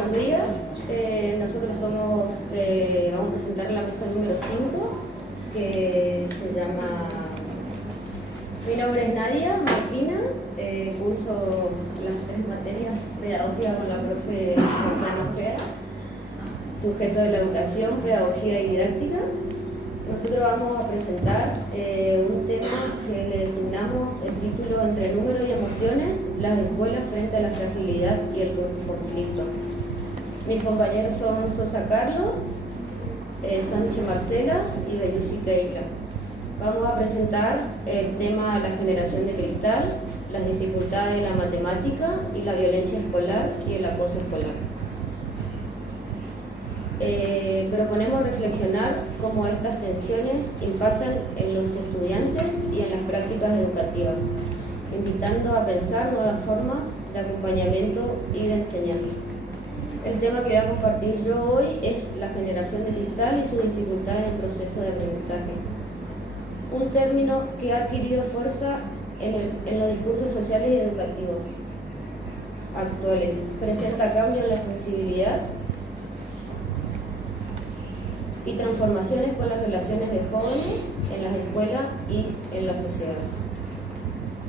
buenos días. Nosotros vamos a presentar la mesa número 5, que se llama... Mi nombre es Nadia Martina, curso las 3 materias pedagógicas con la profe Roxana Ojeda, sujeto de la educación, pedagogía y didáctica. Nosotros vamos a presentar un tema que le designamos el título Entre número y emociones, las escuelas frente a la fragilidad y el conflicto. Mis compañeros son Sosa Carlos, Sánchez Marcelas y Bellusi Keila. Vamos a presentar el tema la generación de cristal, las dificultades de la matemática y la violencia escolar y el acoso escolar. Proponemos reflexionar cómo estas tensiones impactan en los estudiantes y en las prácticas educativas, invitando a pensar nuevas formas de acompañamiento y de enseñanza. El tema que voy a compartir yo hoy es la generación de cristal y su dificultad en el proceso de aprendizaje. Un término que ha adquirido fuerza en los discursos sociales y educativos actuales. Presenta cambios en la sensibilidad y transformaciones con las relaciones de jóvenes en las escuelas y en la sociedad.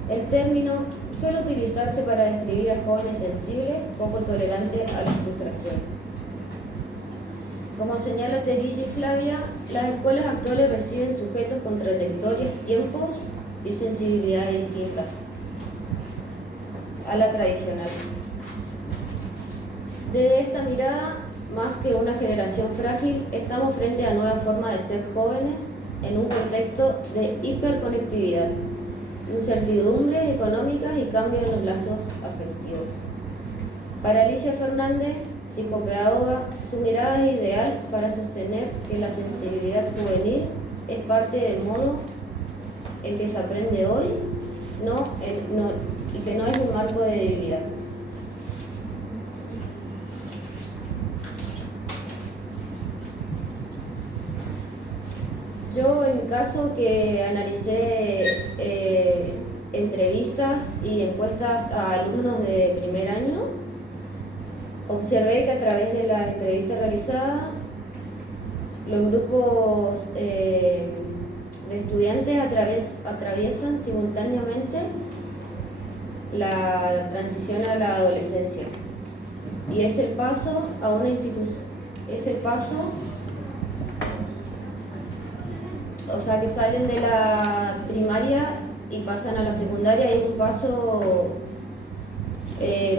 El término suele utilizarse para describir a jóvenes sensibles, poco tolerantes a la frustración. Como señala Terilla y Flavia, las escuelas actuales reciben sujetos con trayectorias, tiempos y sensibilidades distintas a la tradicional. Desde esta mirada, más que una generación frágil, estamos frente a nuevas formas de ser jóvenes en un contexto de hiperconectividad, incertidumbres económicas y cambios en los lazos afectivos. Para Alicia Fernández, psicopedagoga, su mirada es ideal para sostener que la sensibilidad juvenil es parte del modo en que se aprende hoy y que no es un marco de debilidad. Yo, en mi caso, que analicé entrevistas y encuestas a alumnos de primer año, observé que a través de la entrevista realizada, los grupos de estudiantes atraviesan simultáneamente la transición a la adolescencia. Y es el paso a una institución, o sea, que salen de la primaria y pasan a la secundaria, y es un paso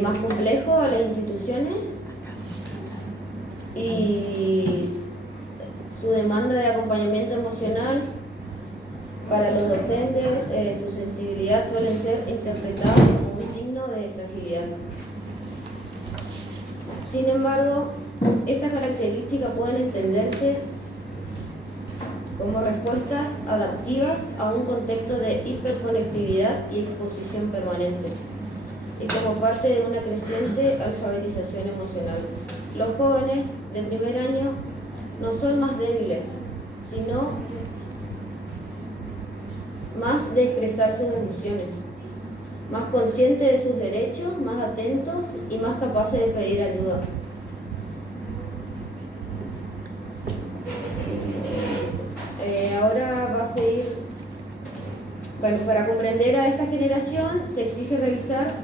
más complejo a las instituciones, y su demanda de acompañamiento emocional para los docentes, su sensibilidad suelen ser interpretadas como un signo de fragilidad. Sin embargo, estas características pueden entenderse como respuestas adaptivas a un contexto de hiperconectividad y exposición permanente, y como parte de una creciente alfabetización emocional. Los jóvenes de primer año no son más débiles, sino más de expresar sus emociones, más conscientes de sus derechos, más atentos y más capaces de pedir ayuda. Ahora va a seguir. Bueno, para comprender a esta generación se exige revisar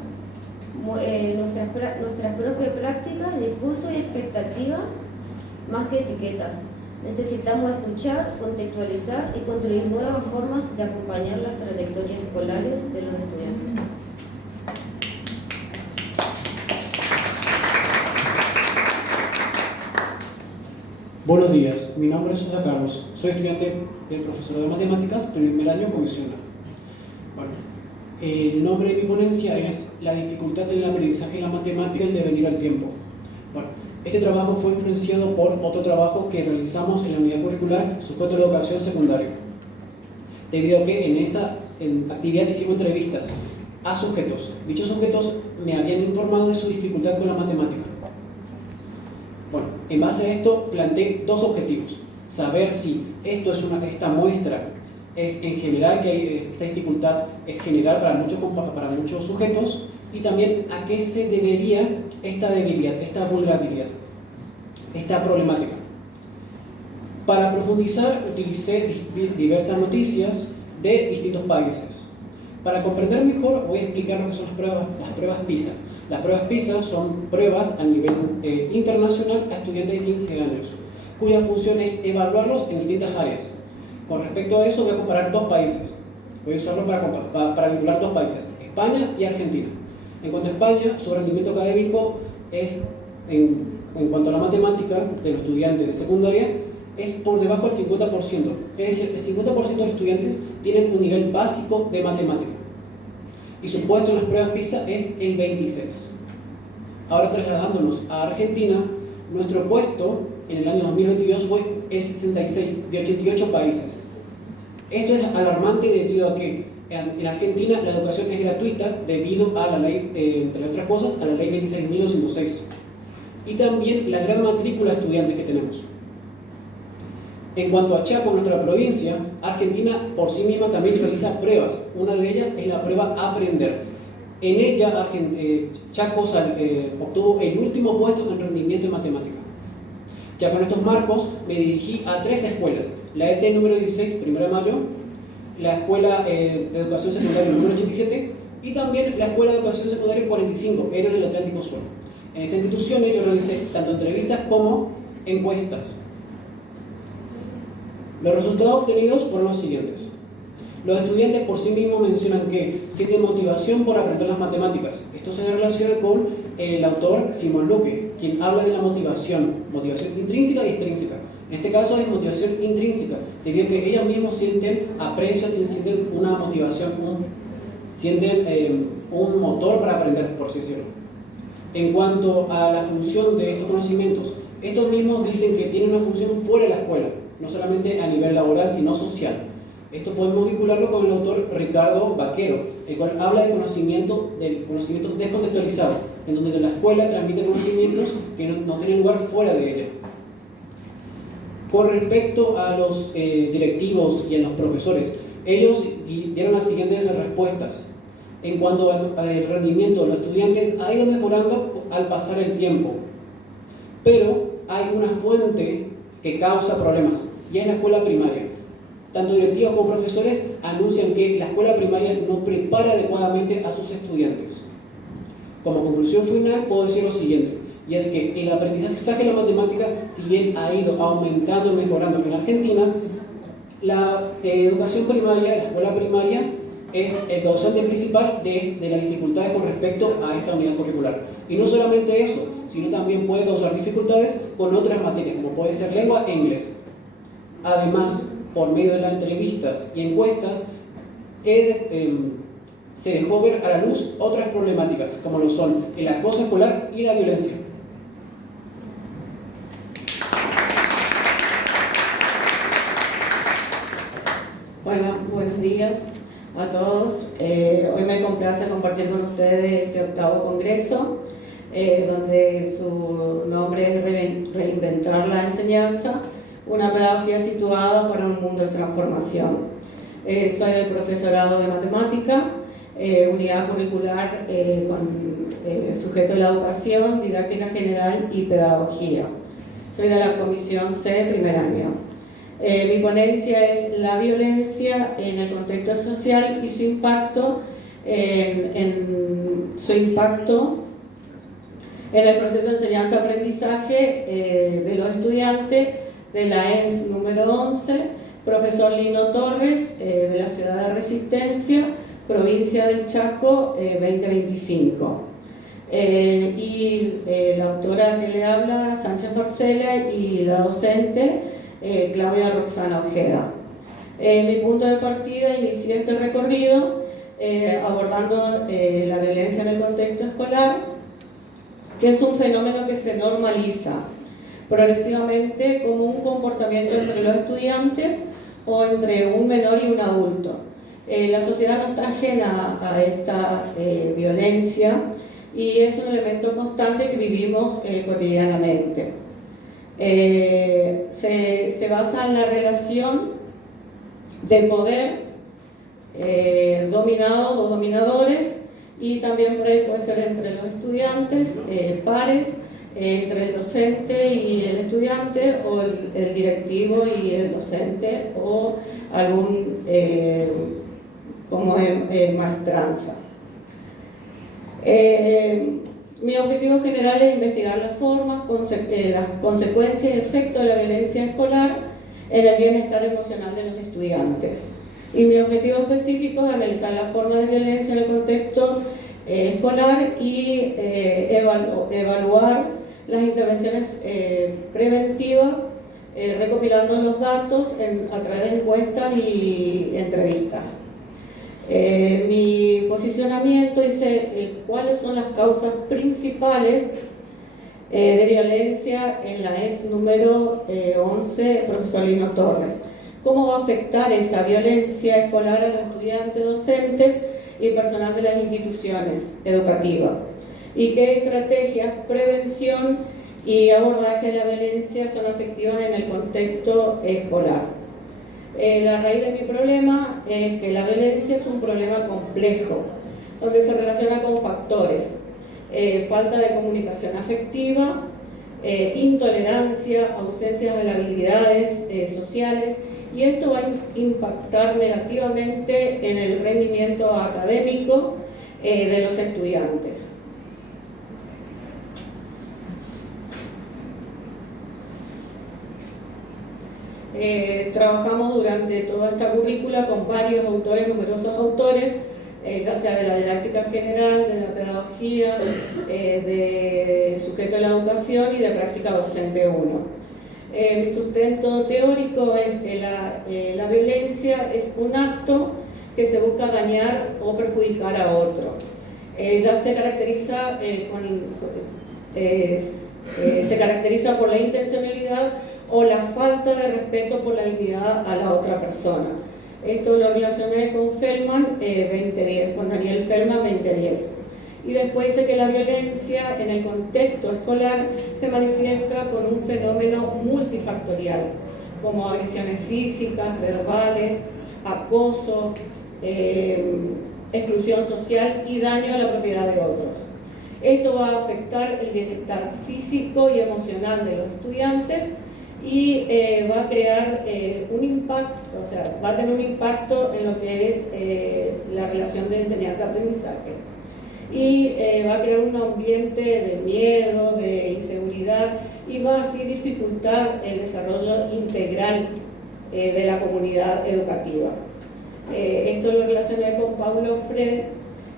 nuestras propias prácticas, discursos y expectativas más que etiquetas. Necesitamos escuchar, contextualizar y construir nuevas formas de acompañar las trayectorias escolares de los estudiantes. Buenos días, mi nombre es Sosa Carlos, soy estudiante del profesor de matemáticas, primer año comisionado. Bueno, el nombre de mi ponencia es La dificultad en el aprendizaje de la matemática y el devenir al tiempo. Bueno, este trabajo fue influenciado por otro trabajo que realizamos en la unidad curricular sujeto a la educación secundaria, debido a que en esa actividad hicimos entrevistas a sujetos. Dichos sujetos me habían informado de su dificultad con la matemática. Bueno, en base a esto planteé 2 objetivos: saber si esta muestra es en general, que esta dificultad es general para muchos sujetos, y también a qué se debería esta debilidad, esta vulnerabilidad, esta problemática. Para profundizar, utilicé diversas noticias de distintos países. Para comprender mejor, voy a explicar lo que son las pruebas PISA. Las pruebas PISA son pruebas a nivel internacional a estudiantes de 15 años, cuya función es evaluarlos en distintas áreas. Con respecto a eso, voy a comparar dos países. Voy a usarlo para vincular dos países, España y Argentina. En cuanto a España, su rendimiento académico es, en cuanto a la matemática de los estudiantes de secundaria, es por debajo del 50%. Es decir, el 50% de los estudiantes tienen un nivel básico de matemática. Y su puesto en las pruebas PISA es el 26. Ahora, trasladándonos a Argentina, nuestro puesto en el año 2022 fue el 66 de 88 países. Esto es alarmante debido a que en Argentina la educación es gratuita debido a la ley, entre otras cosas, a la ley 26.206. Y también la gran matrícula de estudiantes que tenemos. En cuanto a Chaco, nuestra provincia, Argentina por sí misma también realiza pruebas. Una de ellas es la prueba Aprender. En ella, Chaco obtuvo el último puesto en rendimiento en matemática. Ya con estos marcos me dirigí a 3 escuelas. La ET número 16, 1 de mayo, la Escuela de Educación Secundaria número 87 y también la Escuela de Educación Secundaria 45, Héroes del Atlántico Sur. En esta institución yo realicé tanto entrevistas como encuestas. Los resultados obtenidos fueron los siguientes. Los estudiantes por sí mismos mencionan que sienten motivación por aprender las matemáticas. Esto se relaciona con el autor Simón Luque, quien habla de la motivación intrínseca y extrínseca. En este caso es motivación intrínseca, debido a que ellos mismos sienten aprecio, sienten una motivación, sienten un motor para aprender, por así decirlo. En cuanto a la función de estos conocimientos, estos mismos dicen que tienen una función fuera de la escuela, no solamente a nivel laboral, sino social. Esto podemos vincularlo con el autor Ricardo Vaquero, el cual habla del conocimiento descontextualizado, en donde la escuela transmite conocimientos que no tienen lugar fuera de ella. Con respecto a los directivos y a los profesores, ellos dieron las siguientes respuestas. En cuanto al rendimiento de los estudiantes, ha ido mejorando al pasar el tiempo, pero hay una fuente que causa problemas, y es la escuela primaria. Tanto directivos como profesores anuncian que la escuela primaria no prepara adecuadamente a sus estudiantes. Como conclusión final puedo decir lo siguiente, y es que el aprendizaje de la matemática, si bien ha ido aumentando y mejorando en Argentina, la educación primaria, la escuela primaria, es el causante principal de las dificultades con respecto a esta unidad curricular. Y no solamente eso, sino también puede causar dificultades con otras materias, como puede ser lengua e inglés. Además, por medio de las entrevistas y encuestas, se dejó ver a la luz otras problemáticas, como lo son el acoso escolar y la violencia. Bueno, buenos días a todos. Hoy me complace compartir con ustedes este 8º congreso, donde su nombre es Reinventar la enseñanza, una pedagogía situada para un mundo de transformación. Soy del profesorado de matemática, unidad curricular con sujeto de la educación, didáctica general y pedagogía. Soy de la comisión C, primer año. Mi ponencia es la violencia en el contexto social y su impacto en el proceso de enseñanza-aprendizaje de los estudiantes de la ENS número 11, profesor Lino Torres, de la ciudad de Resistencia, provincia del Chaco, 2025. Y la autora que le habla, Sánchez Marcela, y la docente, Claudia Roxana Ojeda. Mi punto de partida, inicié este recorrido abordando la violencia en el contexto escolar, que es un fenómeno que se normaliza progresivamente como un comportamiento entre los estudiantes o entre un menor y un adulto. La sociedad no está ajena a esta violencia y es un elemento constante que vivimos cotidianamente. Se basa en la relación de poder, dominados o dominadores, y también por ahí puede ser entre los estudiantes, pares, entre el docente y el estudiante, o el directivo y el docente, o algún como maestranza. Mi objetivo general es investigar las formas, las consecuencias y efectos de la violencia escolar en el bienestar emocional de los estudiantes. Y mi objetivo específico es analizar la forma de violencia en el contexto escolar y evaluar las intervenciones preventivas, recopilando los datos a través de encuestas y entrevistas. Mi posicionamiento dice cuáles son las causas principales de violencia en la ES número 11, profesor Lino Torres. ¿Cómo va a afectar esa violencia escolar a los estudiantes, docentes y personal de las instituciones educativas? ¿Y qué estrategias, prevención y abordaje de la violencia son efectivas en el contexto escolar? La raíz de mi problema es que la violencia es un problema complejo, donde se relaciona con factores, falta de comunicación afectiva, intolerancia, ausencia de habilidades sociales, y esto va a impactar negativamente en el rendimiento académico de los estudiantes. Trabajamos durante toda esta currícula con varios autores, numerosos autores, ya sea de la didáctica general, de la pedagogía, de sujeto de la educación y de práctica docente 1. Mi sustento teórico es que la violencia es un acto que se busca dañar o perjudicar a otro. Ya se caracteriza, se caracteriza por la intencionalidad o la falta de respeto por la dignidad a la otra persona. Esto lo relacioné con Feldman 2010, con Daniel Feldman 2010. Y después dice que la violencia en el contexto escolar se manifiesta con un fenómeno multifactorial, como agresiones físicas, verbales, acoso, exclusión social y daño a la propiedad de otros. Esto va a afectar el bienestar físico y emocional de los estudiantes y va a crear un impacto, o sea, va a tener un impacto en lo que es la relación de enseñanza-aprendizaje. Y va a crear un ambiente de miedo, de inseguridad, y va a así dificultar el desarrollo integral de la comunidad educativa. Esto lo relacioné con Paulo Freire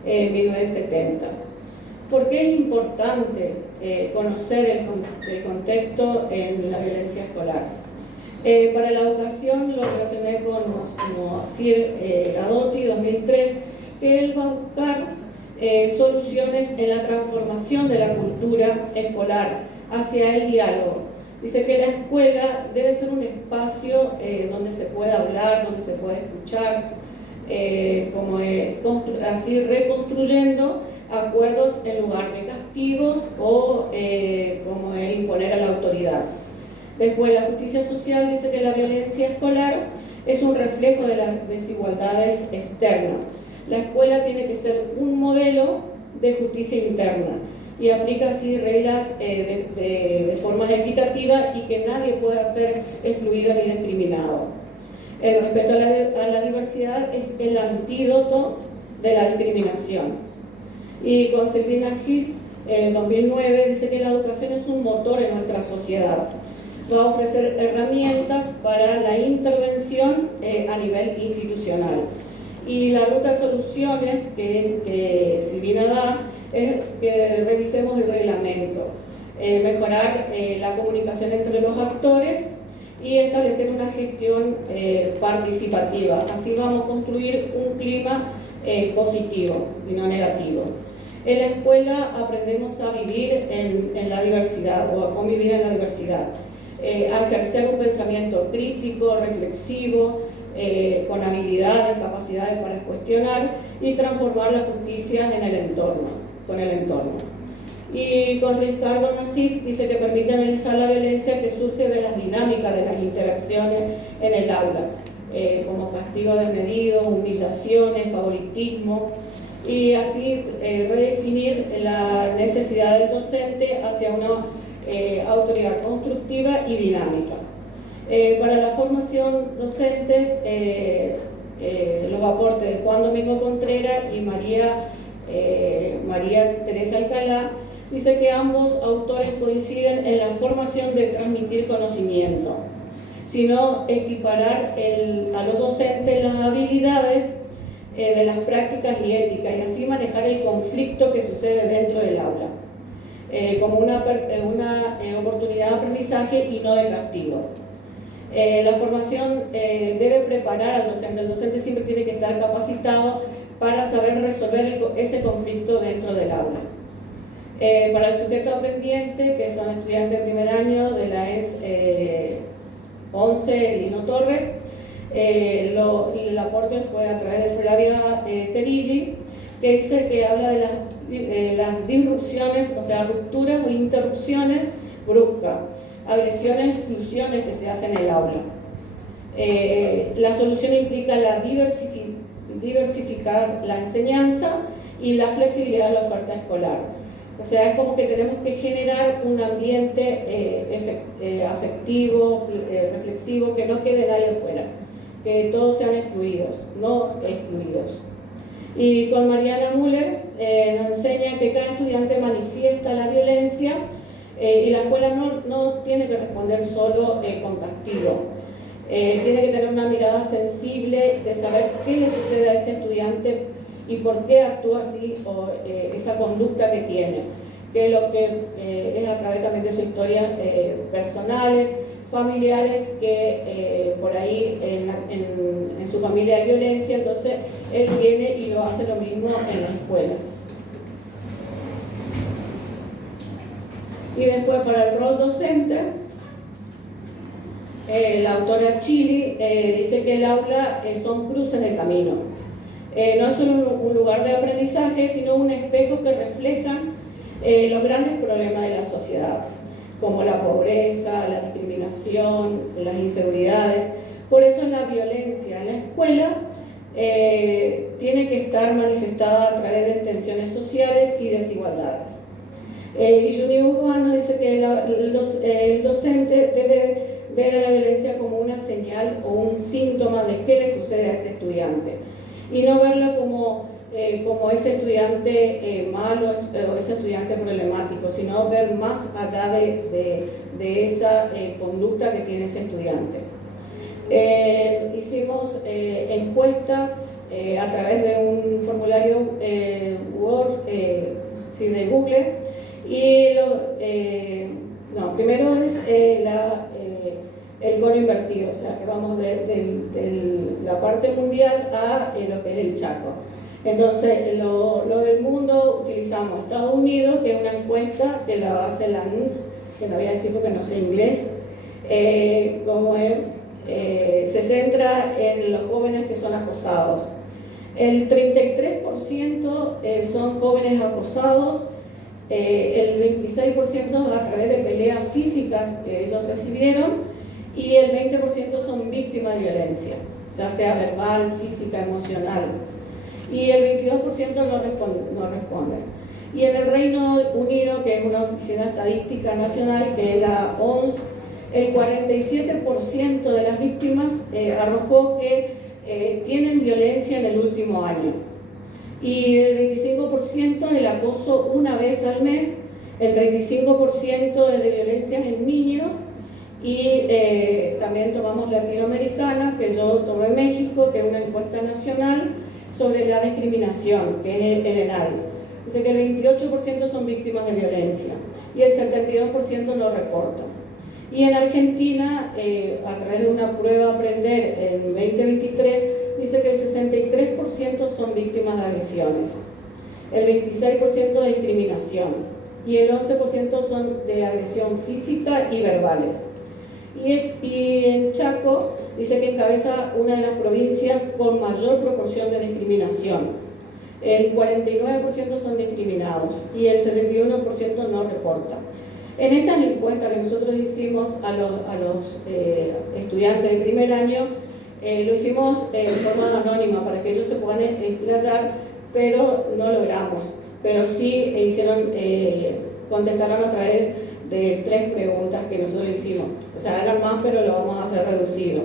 en 1970. ¿Por qué es importante conocer el contexto en la violencia escolar? Para la educación lo relacioné con Moacir Gadotti, 2003, que él va a buscar soluciones en la transformación de la cultura escolar hacia el diálogo. Dice que la escuela debe ser un espacio donde se pueda hablar, donde se pueda escuchar, así reconstruyendo acuerdos en lugar de castigos o como imponer a la autoridad. Después, la justicia social dice que la violencia escolar es un reflejo de las desigualdades externas. La escuela tiene que ser un modelo de justicia interna y aplica así reglas de formas equitativas y que nadie pueda ser excluido ni discriminado. El respeto a la diversidad es el antídoto de la discriminación. Y con Silvina Gil, en 2009, dice que la educación es un motor en nuestra sociedad. Va a ofrecer herramientas para la intervención a nivel institucional. Y la ruta de soluciones que Silvina da es que revisemos el reglamento, mejorar la comunicación entre los actores y establecer una gestión participativa. Así vamos a construir un clima positivo y no negativo. En la escuela aprendemos a vivir en la diversidad o a convivir en la diversidad, a ejercer un pensamiento crítico, reflexivo, con habilidades, capacidades para cuestionar y transformar la justicia en el entorno, con el entorno. Y con Ricardo Nassif dice que permite analizar la violencia que surge de las dinámicas de las interacciones en el aula, como castigo desmedido, humillaciones, favoritismo, y así redefinir la necesidad del docente hacia una autoridad constructiva y dinámica. Para la formación docentes, los aportes de Juan Domingo Contreras y María Teresa Alcalá, dice que ambos autores coinciden en la formación de transmitir conocimiento, sino equiparar a los docentes las habilidades de las prácticas y éticas, y así manejar el conflicto que sucede dentro del aula, como una oportunidad de aprendizaje y no de castigo. La formación debe preparar al docente. El docente siempre tiene que estar capacitado para saber resolver ese conflicto dentro del aula. Para el sujeto aprendiente, que son estudiantes de primer año de la ENS 11, Lino Torres, el aporte fue a través de Flavia Terigi, que dice que habla de las disrupciones, o sea, rupturas o interrupciones bruscas, agresiones, exclusiones que se hacen en el aula. La solución implica la diversificar la enseñanza y la flexibilidad de la oferta escolar. O sea, es como que tenemos que generar un ambiente afectivo, reflexivo, que no quede nadie afuera, que todos sean excluidos, no excluidos. Y con Mariana Müller nos enseña que cada estudiante manifiesta la violencia y la escuela no tiene que responder solo con castigo. Tiene que tener una mirada sensible de saber qué le sucede a ese estudiante y por qué actúa así, o esa conducta que tiene, que es lo que es a través también de sus historias personales, familiares, que por ahí en su familia hay violencia, entonces él viene y lo hace lo mismo en la escuela. Y después, para el rol docente, la autora Chili dice que el aula son cruces de camino. No es solo un lugar de aprendizaje, sino un espejo que reflejan los grandes problemas de la sociedad, como la pobreza, la discriminación, las inseguridades. Por eso la violencia en la escuela tiene que estar manifestada a través de tensiones sociales y desigualdades. Y Juni Urbano dice que el docente debe ver a la violencia como una señal o un síntoma de qué le sucede a ese estudiante, y no verla como ese estudiante malo o ese estudiante problemático, sino ver más allá de esa conducta que tiene ese estudiante. Hicimos encuesta a través de un formulario Word de Google, y primero es el cono invertido, o sea que vamos de la parte mundial a lo que es el Chaco. Entonces, lo del mundo utilizamos Estados Unidos, que es una encuesta que la hace la NIS, que no voy a decir porque no sé inglés, se centra en los jóvenes que son acosados. El 33% son jóvenes acosados, el 26% a través de peleas físicas que ellos recibieron, y el 20% son víctimas de violencia, ya sea verbal, física, emocional, y el 22% no responden. Y en el Reino Unido, que es una oficina estadística nacional, que es la ONS, el 47% de las víctimas arrojó que tienen violencia en el último año, y el 25% el acoso una vez al mes, el 35% es de violencias en niños, y también tomamos Latinoamericana, que yo tomé México, que es una encuesta nacional sobre la discriminación, que es el ENADIS. Dice que el 28% son víctimas de violencia y el 72% no reportan. Y en Argentina, a través de una prueba Aprender en 2023, dice que el 63% son víctimas de agresiones, el 26% de discriminación y el 11% son de agresión física y verbales. Y en Chaco dice que encabeza una de las provincias con mayor proporción de discriminación. El 49% son discriminados y el 71% no reporta. En esta encuesta que nosotros hicimos a los estudiantes de primer año, lo hicimos en forma anónima para que ellos se puedan explayar pero no logramos. Pero sí contestaron a través de 3 preguntas que nosotros hicimos. O sea, eran más, pero lo vamos a hacer reducido.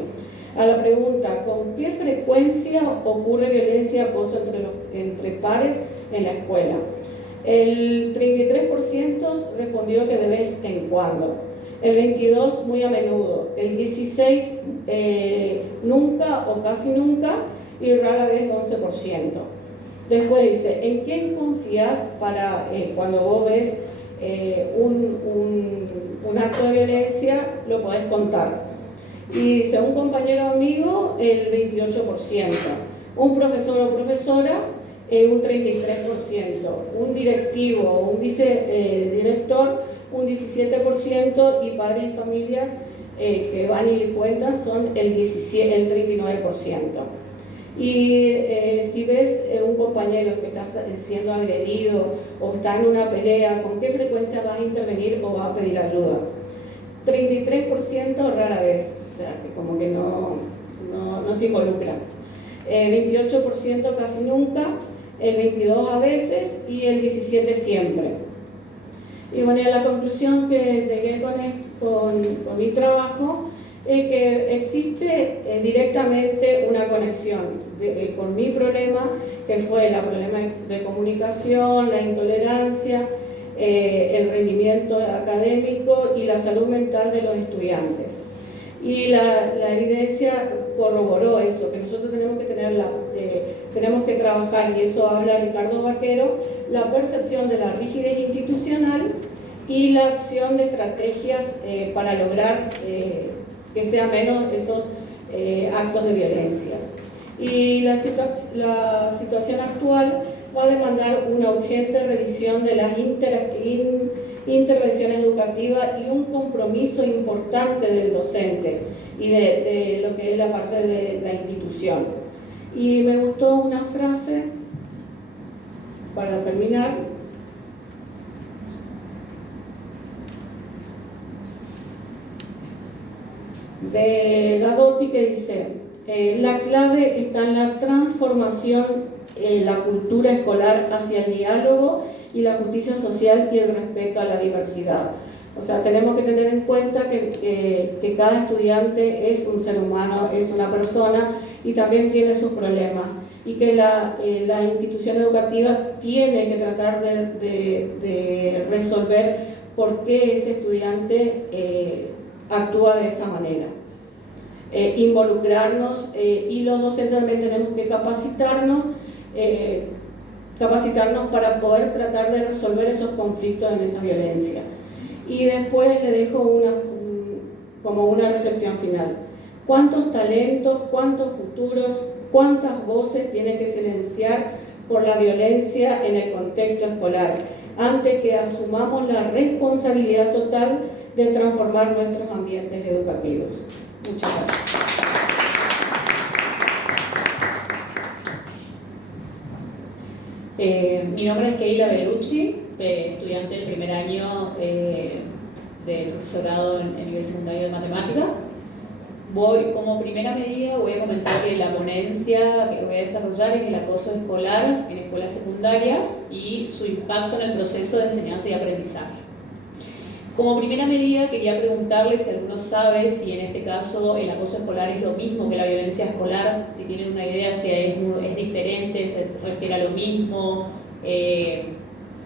A la pregunta, ¿con qué frecuencia ocurre violencia y acoso entre pares en la escuela? El 33% respondió que de vez en cuando, el 22% muy a menudo, el 16% nunca o casi nunca y rara vez 11%. Después dice, ¿en quién confías para cuando vos ves un acto de violencia, lo podés contar? Y dice, un compañero amigo, el 28%, un profesor o profesora, un 33%, un directivo o un vicedirector, un 17%, y padres y familias que van y cuentan son el 39%. Y si ves un compañero que está siendo agredido o está en una pelea, ¿con qué frecuencia vas a intervenir o vas a pedir ayuda? 33% rara vez, o sea, que como que no se involucra. 28% casi nunca, el 22% a veces y el 17% siempre. Y bueno, la conclusión que llegué con mi trabajo es que existe directamente una conexión con mi problema, que fue el problema de comunicación, la intolerancia, el rendimiento académico y la salud mental de los estudiantes. Y la evidencia corroboró eso, que nosotros tenemos que trabajar, y eso habla Ricardo Vaquero, la percepción de la rigidez institucional y la acción de estrategias para lograr que sea menos esos actos de violencias. Y la situación actual va a demandar una urgente revisión de las intervenciones educativas y un compromiso importante del docente y de lo que es la parte de la institución. Y me gustó una frase para terminar, de Gadotti, que dice: la clave está en la transformación, la cultura escolar hacia el diálogo y la justicia social y el respeto a la diversidad. O sea, tenemos que tener en cuenta que cada estudiante es un ser humano, es una persona y también tiene sus problemas, y que la institución educativa tiene que tratar de resolver por qué ese estudiante actúa de esa manera. Involucrarnos, y los docentes también tenemos que capacitarnos para poder tratar de resolver esos conflictos en esa violencia. Y después le dejo como una reflexión final. ¿Cuántos talentos, cuántos futuros, cuántas voces tiene que silenciar por la violencia en el contexto escolar, antes que asumamos la responsabilidad total de transformar nuestros ambientes educativos? Muchas gracias. Mi nombre es Keila Bellucci, estudiante del primer año de profesorado en el nivel secundario de matemáticas. Como primera medida voy a comentar que la ponencia que voy a desarrollar es el acoso escolar en escuelas secundarias y su impacto en el proceso de enseñanza y aprendizaje. Como primera medida quería preguntarles si alguno sabe si en este caso el acoso escolar es lo mismo que la violencia escolar, si tienen una idea si es diferente, se refiere a lo mismo,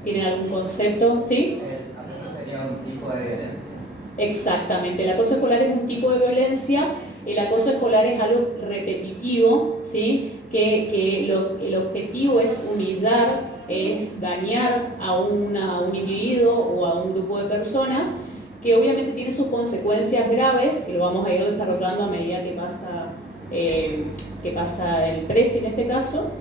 ¿tienen algún concepto? ¿Sí? ¿El acoso sería un tipo de violencia? Exactamente, el acoso escolar es un tipo de violencia. El acoso escolar es algo repetitivo, ¿sí? que el objetivo es humillar, es dañar a un individuo o a un grupo de personas, que obviamente tiene sus consecuencias graves, que lo vamos a ir desarrollando a medida que pasa el precio en este caso.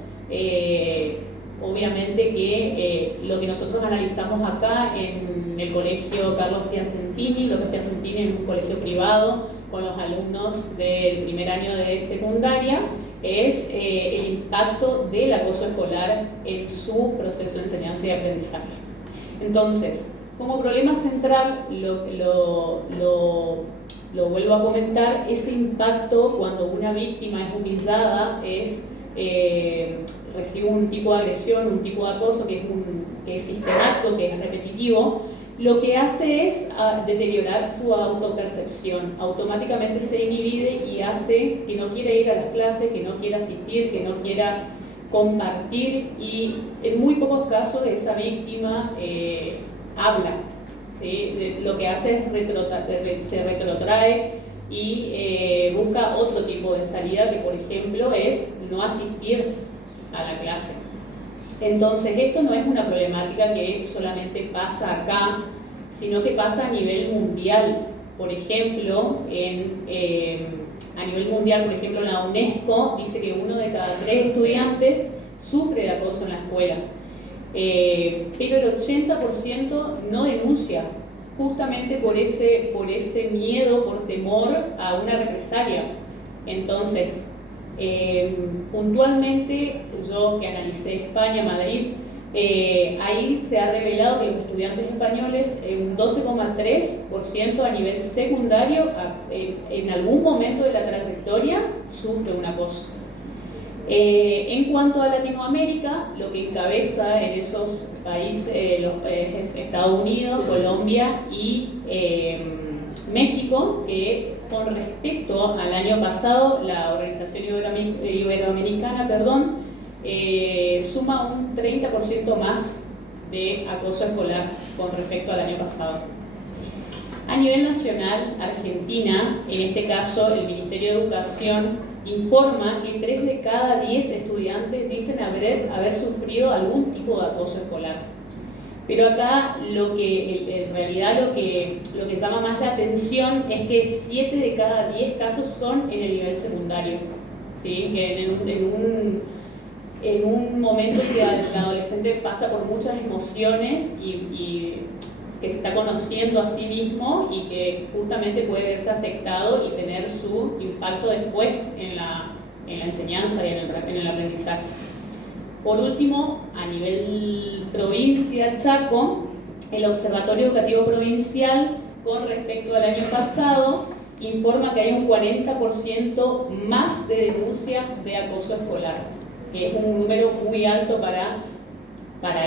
Obviamente que lo que nosotros analizamos acá en el colegio Carlos Piacentini, López Piacentini es un colegio privado con los alumnos del primer año de secundaria, es el impacto del acoso escolar en su proceso de enseñanza y aprendizaje. Entonces, como problema central, lo vuelvo a comentar, ese impacto cuando una víctima es humillada es recibe un tipo de agresión, un tipo de acoso que es sistemático, que es repetitivo, lo que hace es deteriorar su autopercepción. Automáticamente se inhibe y hace que no quiera ir a las clases, que no quiera asistir, que no quiera compartir, y en muy pocos casos esa víctima habla, ¿sí? Lo que hace es se retrotrae y busca otro tipo de salida, que por ejemplo es no asistir a la clase. Entonces esto no es una problemática que solamente pasa acá, sino que pasa a nivel mundial. Por ejemplo, a nivel mundial, por ejemplo, la UNESCO dice que 1 de cada 3 estudiantes sufre de acoso en la escuela, pero el 80% no denuncia, justamente por ese miedo, por temor a una represalia. Entonces, puntualmente, yo que analicé España, Madrid, ahí se ha revelado que los estudiantes españoles, un 12,3% a nivel secundario, en algún momento de la trayectoria, sufre un acoso. En cuanto a Latinoamérica, lo que encabeza en esos países es Estados Unidos, Colombia y México, que con respecto al año pasado, la Organización Iberoamericana, suma un 30% más de acoso escolar con respecto al año pasado. A nivel nacional, Argentina, en este caso el Ministerio de Educación, informa que 3 de cada 10 estudiantes dicen haber sufrido algún tipo de acoso escolar. Pero acá en realidad lo que llama más la atención es que 7 de cada 10 casos son en el nivel secundario, ¿sí? Que en un momento en que el adolescente pasa por muchas emociones y que se está conociendo a sí mismo y que justamente puede verse afectado y tener su impacto después en la enseñanza y en el aprendizaje. Por último, a nivel provincia, Chaco, el Observatorio Educativo Provincial, con respecto al año pasado, informa que hay un 40% más de denuncia de acoso escolar, que es un número muy alto para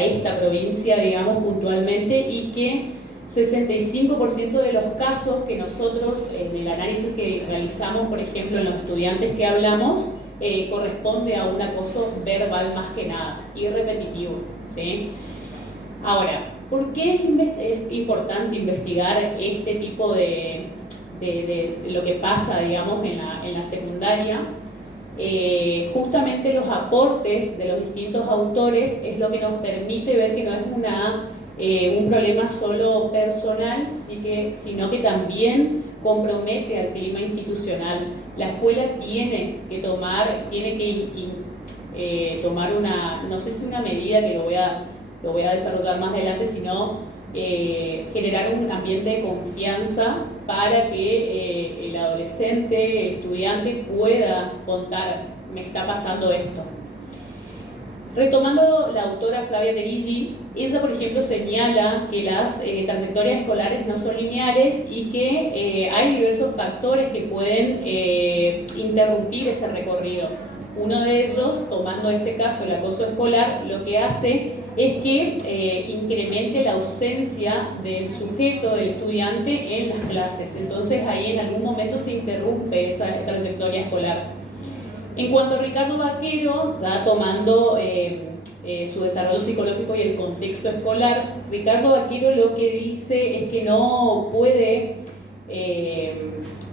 esta provincia, digamos, puntualmente, y que 65% de los casos que nosotros, en el análisis que realizamos, por ejemplo, en los estudiantes que hablamos, corresponde a un acoso verbal más que nada, y repetitivo, ¿sí? Ahora, ¿por qué es importante investigar este tipo de lo que pasa, digamos, en la secundaria? Justamente los aportes de los distintos autores es lo que nos permite ver que no es un problema solo personal, sino que también compromete al clima institucional. La escuela tiene que tomar una, no sé si una medida que lo voy a desarrollar más adelante, sino generar un ambiente de confianza para que el adolescente, el estudiante pueda contar, me está pasando esto. Retomando la autora Flavia Terilli, ella, por ejemplo, señala que las trayectorias escolares no son lineales y que hay diversos factores que pueden interrumpir ese recorrido. Uno de ellos, tomando este caso el acoso escolar, lo que hace es que incremente la ausencia del sujeto, del estudiante en las clases. Entonces ahí en algún momento se interrumpe esa trayectoria escolar. En cuanto a Ricardo Vaquero, ya tomando su desarrollo psicológico y el contexto escolar, Ricardo Vaquero lo que dice es que no puede, que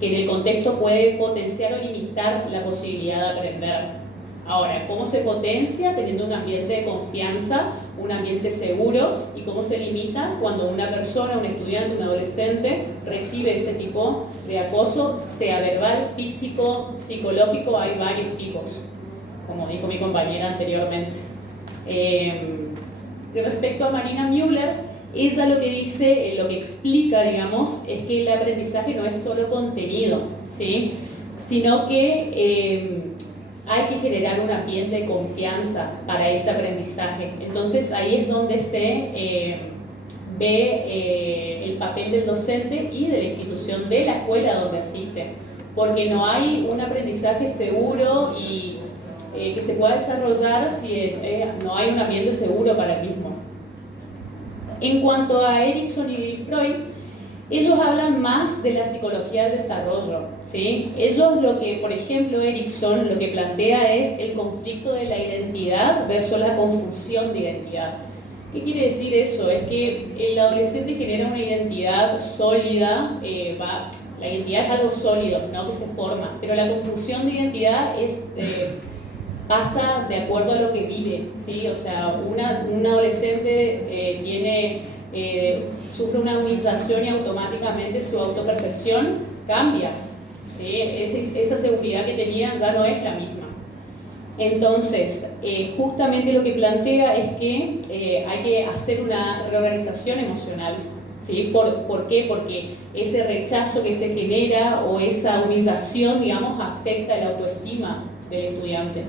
en el contexto puede potenciar o limitar la posibilidad de aprender. Ahora, ¿cómo se potencia? Teniendo un ambiente de confianza, un ambiente seguro, y cómo se limita cuando una persona, un estudiante, un adolescente recibe ese tipo de acoso, sea verbal, físico, psicológico. Hay varios tipos, como dijo mi compañera anteriormente. Y respecto a Marina Müller, ella lo que dice, lo que explica, digamos, es que el aprendizaje no es solo contenido, ¿sí? Sino que hay que generar un ambiente de confianza para ese aprendizaje. Entonces ahí es donde se ve el papel del docente y de la institución, de la escuela donde asiste, porque no hay un aprendizaje seguro y que se pueda desarrollar si no hay un ambiente seguro para el mismo. En cuanto a Erikson y Freud, ellos hablan más de la psicología del desarrollo, ¿sí? Ellos por ejemplo, Erikson lo que plantea es el conflicto de la identidad versus la confusión de identidad. ¿Qué quiere decir eso? Es que el adolescente genera una identidad sólida, la identidad es algo sólido, no que se forma, pero la confusión de identidad pasa de acuerdo a lo que vive, ¿sí? O sea, un adolescente sufre una humillación y automáticamente su autopercepción cambia, ¿sí? Esa seguridad que tenía ya no es la misma. Entonces, justamente lo que plantea es que hay que hacer una reorganización emocional, ¿sí? ¿Por qué? Porque ese rechazo que se genera o esa humillación, digamos, afecta la autoestima del estudiante.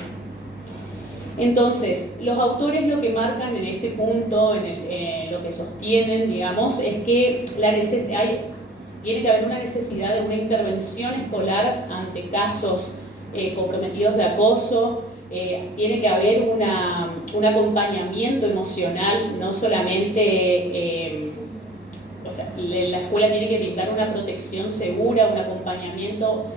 Entonces, los autores lo que marcan en este punto, lo que sostienen, digamos, es que tiene que haber una necesidad de una intervención escolar ante casos comprometidos de acoso, tiene que haber un acompañamiento emocional, no solamente, o sea, la escuela tiene que brindar una protección segura, un acompañamiento,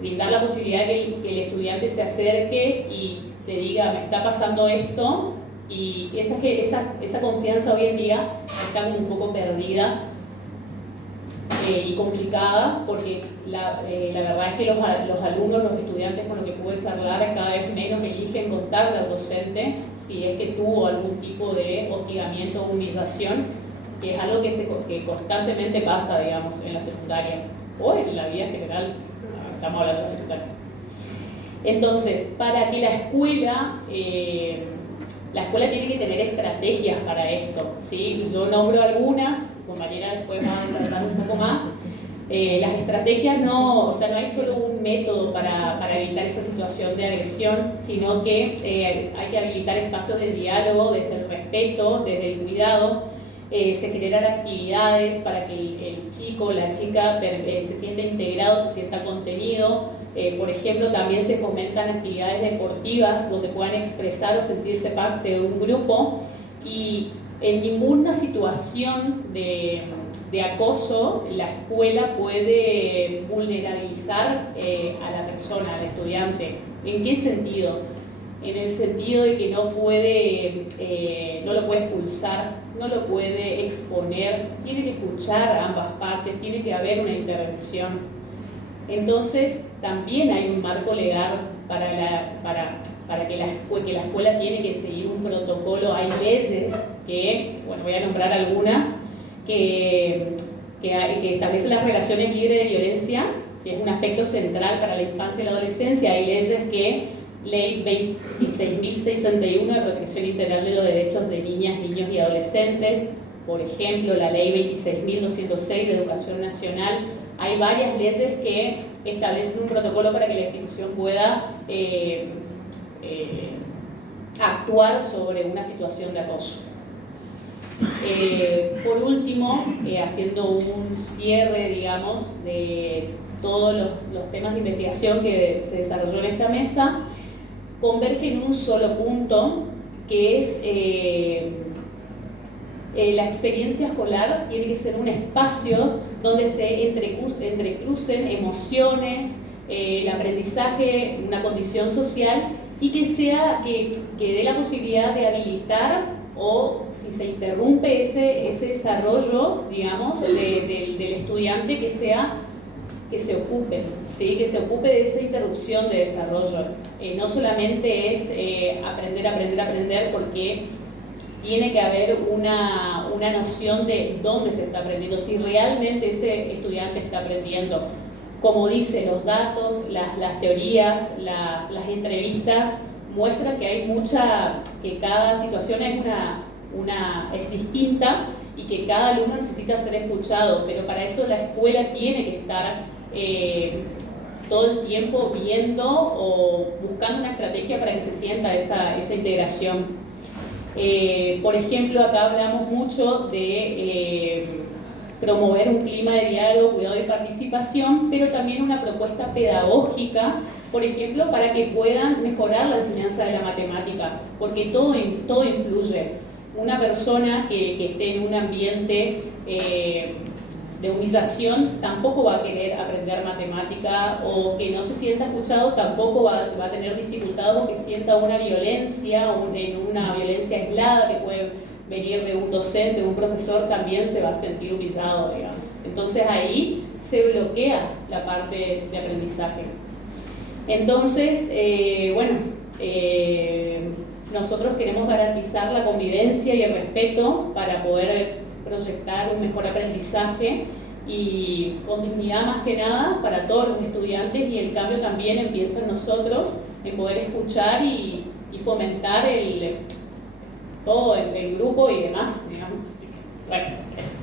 brindar la posibilidad de que el estudiante se acerque y te diga, me está pasando esto, y esa confianza hoy en día está como un poco perdida y complicada, porque la verdad es que los alumnos, los estudiantes con los que pude charlar, cada vez menos eligen contarle al docente si es que tuvo algún tipo de hostigamiento o humillación, que es algo que constantemente pasa, digamos, en la secundaria o en la vida general. Estamos hablando de la secundaria. Entonces, para que la escuela tiene que tener estrategias para esto, ¿sí? Yo nombro algunas, compañera después va a tratar un poco más. Las estrategias no hay solo un método para evitar esa situación de agresión, sino que hay que habilitar espacios de diálogo desde el respeto, desde el cuidado. Se generan actividades para que el chico o la chica se sienta integrado, se sienta contenido. Por ejemplo, también se fomentan actividades deportivas donde puedan expresar o sentirse parte de un grupo, y en ninguna situación de acoso la escuela puede vulnerabilizar a la persona, al estudiante. ¿En qué sentido? En el sentido de que no lo puede expulsar, no lo puede exponer, tiene que escuchar a ambas partes, tiene que haber una intervención. Entonces, también hay un marco legal para que la escuela tiene que seguir un protocolo. Hay leyes que, voy a nombrar algunas, que establecen las relaciones libres de violencia, que es un aspecto central para la infancia y la adolescencia. Hay leyes que, Ley 26.061 de Protección Integral de los Derechos de Niñas, Niños y Adolescentes, por ejemplo, la Ley 26.206 de Educación Nacional. Hay varias leyes que establecen un protocolo para que la institución pueda actuar sobre una situación de acoso. Por último, haciendo un cierre, digamos, de todos los temas de investigación que se desarrolló en esta mesa, converge en un solo punto, que es la experiencia escolar tiene que ser un espacio donde se entrecrucen emociones, el aprendizaje, una condición social, y que dé la posibilidad de habilitar, o si se interrumpe ese desarrollo, digamos, del estudiante, que se ocupe, ¿sí? Que se ocupe de esa interrupción de desarrollo. No solamente es aprender, porque tiene que haber una noción de dónde se está aprendiendo, si realmente ese estudiante está aprendiendo. Como dicen los datos, las teorías, las entrevistas muestran que que cada situación es distinta y que cada alumno necesita ser escuchado, pero para eso la escuela tiene que estar todo el tiempo viendo o buscando una estrategia para que se sienta esa integración. Por ejemplo, acá hablamos mucho de promover un clima de diálogo, cuidado y participación, pero también una propuesta pedagógica por ejemplo, para que puedan mejorar la enseñanza de la matemática, porque todo influye. Una persona que esté en un ambiente de humillación tampoco va a querer aprender matemática, o que no se sienta escuchado tampoco va a tener dificultad, o que sienta una violencia, una violencia aislada que puede venir de un docente, de un profesor, también se va a sentir humillado, digamos. Entonces ahí se bloquea la parte de aprendizaje. Entonces, nosotros queremos garantizar la convivencia y el respeto para poder proyectar un mejor aprendizaje y con dignidad más que nada para todos los estudiantes, y el cambio también empieza en nosotros, en poder escuchar y fomentar todo el grupo y demás, digamos. Bueno, eso.